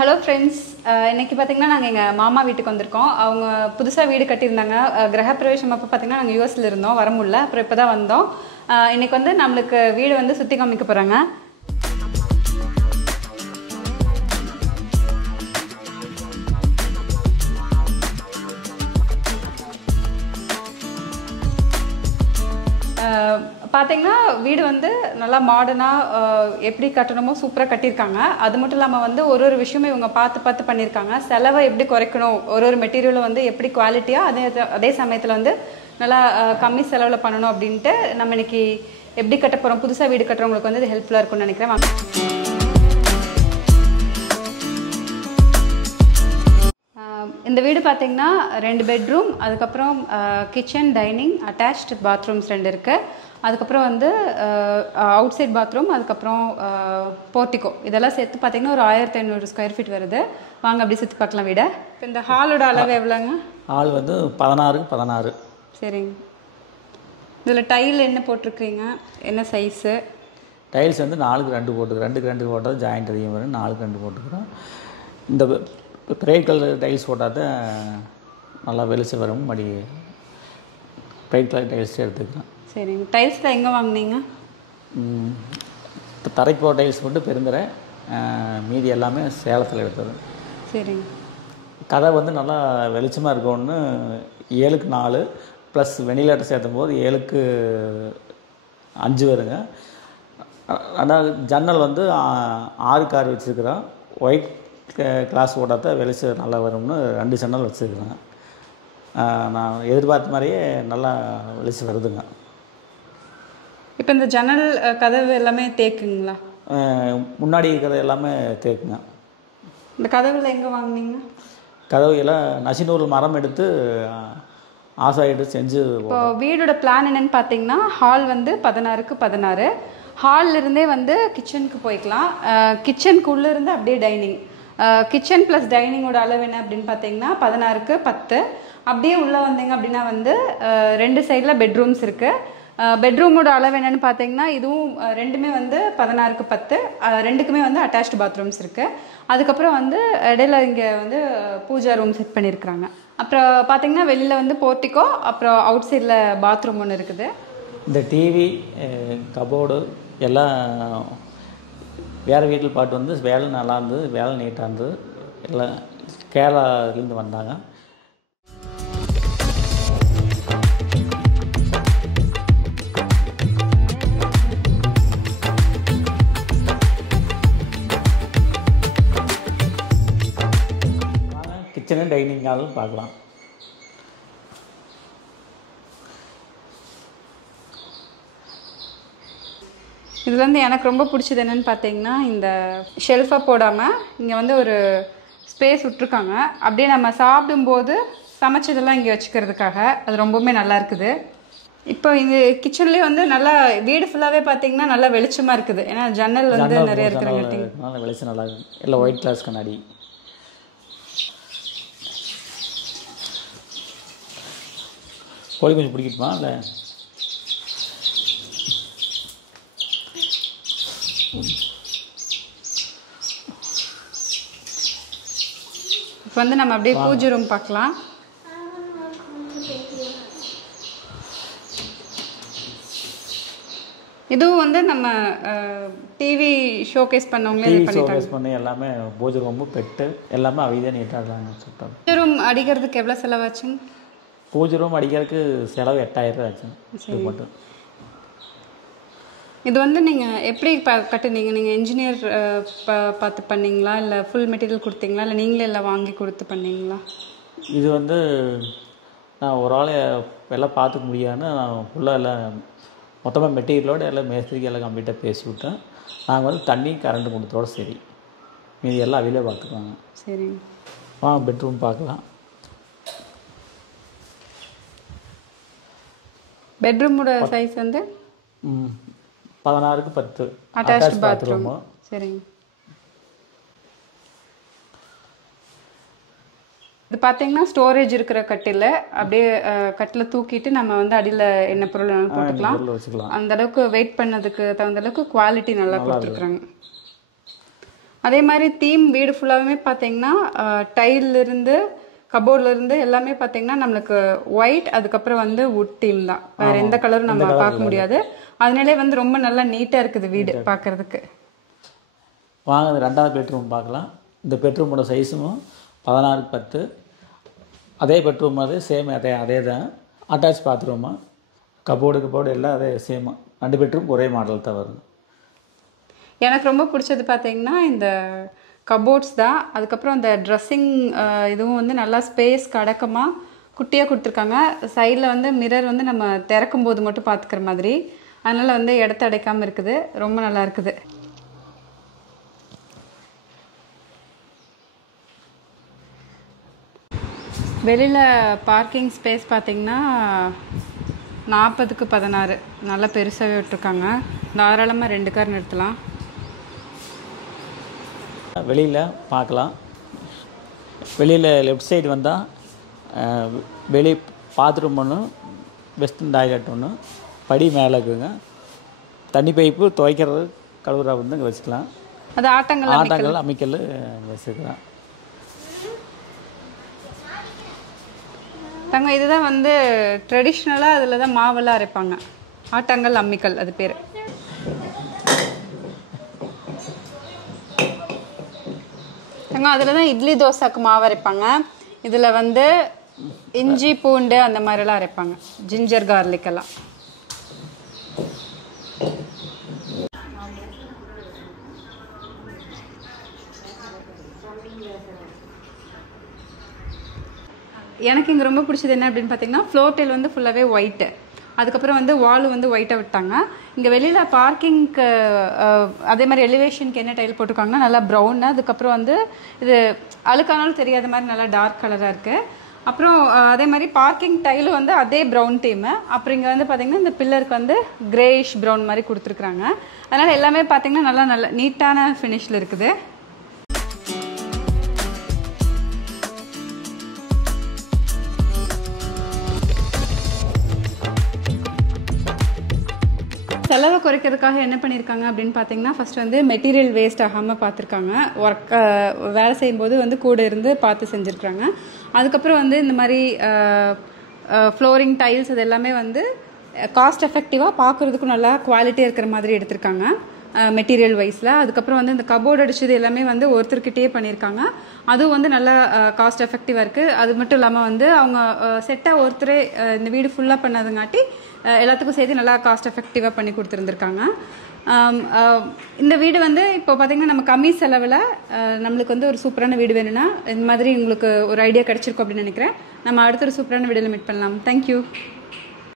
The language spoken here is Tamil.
ஹலோ ஃப்ரெண்ட்ஸ், இன்றைக்கி பார்த்திங்கன்னா நாங்கள் எங்கள் மாமா வீட்டுக்கு வந்திருக்கோம். அவங்க புதுசாக வீடு கட்டியிருந்தாங்க. கிரகப்பிரவேசம் அப்போ பார்த்திங்கன்னா நாங்கள் யூஎஸில் இருந்தோம், வர முடியல. அப்புறம் இப்போ தான் வந்தோம். இன்றைக்கி வந்து நம்மளுக்கு வீடு வந்து சுற்றி காமிக்க போகிறாங்க. பார்த்தீங்கன்னா வீடு வந்து நல்லா மாடர்னாக எப்படி கட்டணுமோ சூப்பராக கட்டியிருக்காங்க. அது மட்டும் இல்லாமல் வந்து ஒரு விஷயமும் இவங்க பார்த்து பண்ணியிருக்காங்க. செலவை எப்படி குறைக்கணும், ஒரு மெட்டீரியலும் வந்து எப்படி குவாலிட்டியாக அதே சமயத்தில் வந்து நல்லா கம்மி செலவில் பண்ணணும் அப்படின்ட்டு நம்ம இன்னைக்கு எப்படி கட்ட போகிறோம், புதுசாக வீடு கட்டுறவங்களுக்கு வந்து இது ஹெல்ப்ஃபுல்லாக இருக்கும்னு நினைக்கிறேன். இந்த வீடு பார்த்திங்கன்னா 2 பெட்ரூம், அதுக்கப்புறம் கிச்சன், டைனிங், அட்டாச்டு பாத்ரூம்ஸ் 2 இருக்குது. அதுக்கப்புறம் வந்து அவுட் சைட் பாத்ரூம், அதுக்கப்புறம் போர்ட்டிகோ, இதெல்லாம் சேர்த்து பார்த்திங்கன்னா ஒரு 1500 ஸ்கொயர் ஃபீட் வருது. வாங்க அப்படி சுற்றி பார்க்கலாம் வீடை. இப்போ இந்த ஹாலோட அளவு எவ்வளோங்க? ஹால் வந்து 16x16. சரிங்க. இதில் டைல் என்ன போட்டிருக்கிறீங்க, என்ன சைஸு? டைல்ஸ் வந்து 4x2 போட்டுக்கிறோம். 2x2 போட்டால் ஜாயிண்ட் அதிகம் வரும். 4x2 போட்டுக்கிறோம். இந்த பிரைட் கலர் டைல்ஸ் போட்டால் தான் நல்லா வெளிச்சம் வரும். மடி பிரைட் கலர் டைல்ஸ் எடுத்துக்கிறோம். சரிங்க. டைல்ஸில் எங்கே வாங்கினீங்க? இப்போ தரைக்கு போகிற டைல்ஸ் மட்டும் பெருந்துற, மீதி எல்லாமே சேலத்தில் எடுத்தது. சரிங்க. கதை வந்து நல்லா வெளிச்சமாக இருக்கணும்னு 7x4 ப்ளஸ் வெனிலேட்டர் சேர்த்தும் போது 7x5 வருங்க. ஆனால் ஜன்னல் வந்து 6x6 வச்சுருக்குறோம். ஒயிட் கிளாஸ் போட்டால் தான் வெளிச்சம் நல்லா வரும்னு 2 ஜன்னல் வச்சுருக்குறேன். நான் எதிர்பார்த்த மாதிரியே நல்லா வெளிச்சம் வருதுங்க. இப்போ இந்த ஜன்னல் கதவு எல்லாமே தேக்குங்களா? முன்னாடி இருக்கிறது எல்லாமே தேக்குங்க. இந்த கதவுல எங்கே வாங்கினீங்க? கதவு எல்லாம் நசினூர் மரம் எடுத்து ஆசாயிட்டு செஞ்சு. இப்போ வீடோட பிளான் என்னென்னு பார்த்தீங்கன்னா, ஹால் வந்து 16x16. ஹால்லிருந்தே வந்து கிச்சனுக்கு போய்க்கலாம். கிச்சனுக்குள்ளே இருந்து அப்படியே டைனிங். கிச்சன் ப்ளஸ் டைனிங்கோட அளவு என்ன அப்படின்னு பார்த்தீங்கன்னா 16x10. அப்படியே உள்ளே வந்தீங்க அப்படின்னா வந்து 2 சைடில் பெட்ரூம்ஸ் இருக்குது. பெட்ரூமோட அளவு என்னென்னு பார்த்தீங்கன்னா இதுவும் 2மே வந்து 16x10. 2க்குமே வந்து அட்டாச்டு பாத்ரூம்ஸ் இருக்குது. அதுக்கப்புறம் வந்து இடையில இங்கே வந்து பூஜா ரூம் செட் பண்ணியிருக்கிறாங்க. அப்புறம் பார்த்தீங்கன்னா வெளியில் வந்து போர்ட்டிக்கோ, அப்புறம் அவுட் சைடில் பாத்ரூம் ஒன்று இருக்குது. இந்த டிவி, கபோர்டு எல்லாம் வேறு வீட்டில் பாட்டு வந்து வேலை நல்லா இருந்தது, வேலை நீட்டாக இருந்தது. எல்லாம் கேரளாவிலேருந்து வந்தாங்க. கிச்சனு டைனிங் ஹாலும் பார்க்கலாம். இதில் வந்து எனக்கு ரொம்ப பிடிச்சது என்னென்னு பார்த்தீங்கன்னா, இந்த ஷெல்ஃபை போடாமல் இங்கே வந்து ஒரு ஸ்பேஸ் விட்ருக்காங்க. அப்படியே நம்ம சாப்பிடும்போது சமைச்சதெல்லாம் இங்கே வச்சுக்கிறதுக்காக அது ரொம்பவுமே நல்லா இருக்குது. இப்போ இந்த கிச்சன்லேயே வந்து நல்லா வீடு ஃபுல்லாகவே பார்த்தீங்கன்னா நல்லா வெளிச்சமாக இருக்குது. ஏன்னா ஜன்னல் வந்து நிறைய இருக்கிறாங்க. நல்லா வெளிச்சம் நல்லா இருக்குது. எல்லாம் ஒயிட் கிளாஸ் கண்ணாடி. கோழி கொஞ்சம் பிடிக்கிட்டுமா இல்லை? இப்போ வந்து நம்ம அப்படியே பூஜை ரூம் பார்க்கலாம். இதுவும் வந்து நம்ம டிவி ஷோகேஸ் பண்ணவங்களே இது பண்ணிட்டாங்க. ஷோகேஸ் பண்ணி எல்லாமே பூஜை ரூமு, பெட்டு எல்லாமே அவைதான் நீட்டாக இருக்காங்க. சூப்பர். பூஜை ரூம் அடிக்கிறதுக்கு எவ்வளோ செலவாச்சுங்க? பூஜை ரூம் அடிக்கிறதுக்கு செலவு 8000 ஆச்சுங்க. இது மட்டும். இது வந்து நீங்கள் எப்படி கட்டுனீங்க? நீங்கள் இன்ஜினியர் பார்த்து பண்ணிங்களா, இல்லை ஃபுல் மெட்டீரியல் கொடுத்தீங்களா, இல்லை நீங்களே எல்லாம் வாங்கி கொடுத்து பண்ணிங்களா? இது வந்து நான் ஒரு ஆள் எல்லாம் பார்த்துக்க முடியாதுன்னு நான் ஃபுல்லாக எல்லாம் மொத்தமாக மெட்டீரியலோடு எல்லாம் மேஸ்திரிக்கு எல்லாம் கம்ப்ளீட்டாக பேசி விட்டேன். நாங்கள் வந்து தண்ணி கரண்ட் கொடுத்தோட சரி, மீதி எல்லாம் அவையிலே பார்த்துக்குவாங்க. சரிங்க. வாங்க பெட்ரூம் பார்க்கலாம். பெட்ரூமோட சைஸ் வந்து 16x10 அட்டாச்டு பாத்ரூம். சரிங்க. இது பார்த்தீங்கன்னா ஸ்டோரேஜ் இருக்கிற கட்டில். அப்படியே கட்டில் தூக்கிட்டு நம்ம வந்து அடியில் என்ன பொருள் வேணாலும் போட்டுக்கலாம். அந்த அளவுக்கு வெயிட் பண்ணதுக்கு தகுந்த அளவுக்கு குவாலிட்டி நல்லா கொடுத்துருக்குறாங்க. அதே மாதிரி தீம் வீடு ஃபுல்லாகவே பார்த்தீங்கன்னா டைல்லிருந்து கபோர்ட்லேருந்து எல்லாமே பார்த்தீங்கன்னா நம்மளுக்கு ஒயிட், அதுக்கப்புறம் வந்து வுட் தீம் தான். வேறு எந்த கலரும் நம்ம பார்க்க முடியாது. அதனாலே வந்து ரொம்ப நல்லா நீட்டாக இருக்குது வீடு பார்க்குறதுக்கு. வாங்க ரெண்டாவது பெட்ரூம் பார்க்கலாம். இந்த பெட்ரூமோட சைஸும் 16x10. அதே பெட்ரூம் அது சேம் அதே தான். அட்டாச் பாத்ரூமா, கபோர்டு எல்லாம் அதே சேமா. 2 பெட்ரூம் ஒரே மாடல் தான் வரும். எனக்கு ரொம்ப பிடிச்சது பார்த்தீங்கன்னா இந்த கபோர்ட்ஸ் தான். அதுக்கப்புறம் அந்த ட்ரெஸ்ஸிங் இதுவும் வந்து நல்லா ஸ்பேஸ்க்கு அடக்கமாக குட்டியாக கொடுத்துருக்காங்க. சைடில் வந்து மிரர் வந்து நம்ம திறக்கும் போது மட்டும் பார்த்துக்கிற மாதிரி. அதனால் வந்து இடத்த அடைக்காமல் இருக்குது. ரொம்ப நல்லா இருக்குது. வெளியில் பார்க்கிங் ஸ்பேஸ் பார்த்திங்கன்னா 40x16 நல்லா பெருசாகவே விட்டுருக்காங்க. தாராளமாக 2 கார் நிறுத்தலாம். வெளியில் பார்க்கலாம். வெளியில் லெஃப்ட் சைடு வந்தால் வெளி பாத்ரூம் ஒன்று, வெஸ்டர்ன் டாய்லெட் ஒன்று, படி மேலே இருக்குங்க. தண்ணி பைப்பு துவைக்கிறது கழுவுறா வந்து இங்கே வச்சுக்கலாம். அது ஆட்டங்கள் அமைக்கல் வச்சுக்கலாம். தங்க இதுதான் வந்து ட்ரெடிஷ்னலாக அதில் தான் மாவெல்லாம் அரைப்பாங்க. ஆட்டங்கள் அம்மிக்கல் அது பேர். தங்க அதில் தான் இட்லி தோசைக்கு மாவு அரைப்பாங்க. இதில் வந்து இஞ்சி பூண்டு அந்த மாதிரிலாம் அரைப்பாங்க. ஜிஞ்சர் கார்லிக் எல்லாம். எனக்கு இங்கே ரொம்ப பிடிச்சது என்ன அப்படின்னு பார்த்தீங்கன்னா ஃப்ளோர் டைல் வந்து ஃபுல்லாகவே ஒயிட்டு. அதுக்கப்புறம் வந்து வால் வந்து ஒயிட்டாக விட்டாங்க. இங்கே வெளியில் பார்க்கிங்க்கு அதே மாதிரி எலிவேஷனுக்கு என்ன டைல் போட்டிருக்காங்கன்னா நல்லா ப்ரௌனு. அதுக்கப்புறம் வந்து இது அழுக்கானாலும் தெரியாத மாதிரி நல்லா டார்க் கலராக இருக்குது. அப்புறம் அதே மாதிரி பார்க்கிங் டைலும் வந்து அதே ப்ரௌன் தீமு. அப்புறம் இங்கே வந்து பார்த்திங்கன்னா இந்த பில்லருக்கு வந்து கிரேயிஷ் ப்ரௌன் மாதிரி கொடுத்துருக்குறாங்க. அதனால் எல்லாமே பார்த்திங்கன்னா நல்ல நீட்டான ஃபினிஷில் இருக்குது. செலவை குறைக்கிறதுக்காக என்ன பண்ணியிருக்காங்க அப்படின்னு பார்த்தீங்கன்னா ஃபஸ்ட் வந்து மெட்டீரியல் வேஸ்ட் ஆகாமல் பார்த்துருக்காங்க. வேலை செய்யும்போது வந்து கூட இருந்து பார்த்து செஞ்சுருக்குறாங்க. அதுக்கப்புறம் வந்து இந்த மாதிரி ஃப்ளோரிங் டைல்ஸ் அது எல்லாமே வந்து காஸ்ட் எஃபெக்டிவாக பார்க்குறதுக்கும் நல்லா குவாலிட்டியாக இருக்கிற மாதிரி எடுத்திருக்காங்க மெட்டீரியல் வைஸில். அதுக்கப்புறம் வந்து இந்த கபோர்டு அடிச்சது எல்லாமே வந்து ஒருத்தர்கிட்டயே பண்ணியிருக்காங்க. அதுவும் வந்து நல்லா காஸ்ட் எஃபெக்டிவாக இருக்குது. அது மட்டும் இல்லாமல் வந்து அவங்க செட்டாக ஒருத்தரே இந்த வீடு ஃபுல்லாக பண்ணதுங்காட்டி எல்லாத்துக்கும் சேர்த்து நல்லா காஸ்ட் எஃபெக்டிவாக பண்ணி கொடுத்துருந்துருக்காங்க. இந்த வீடு வந்து இப்போ பார்த்திங்கன்னா நம்ம கம்மி செலவில் நம்மளுக்கு வந்து ஒரு சூப்பரான வீடு வேணும்னா இந்த மாதிரி உங்களுக்கு ஒரு ஐடியா கிடச்சிருக்கும் அப்படின்னு நினைக்கிறேன். நம்ம அடுத்த ஒரு சூப்பரான வீடியோவில் மீட் பண்ணலாம். தேங்க்யூ.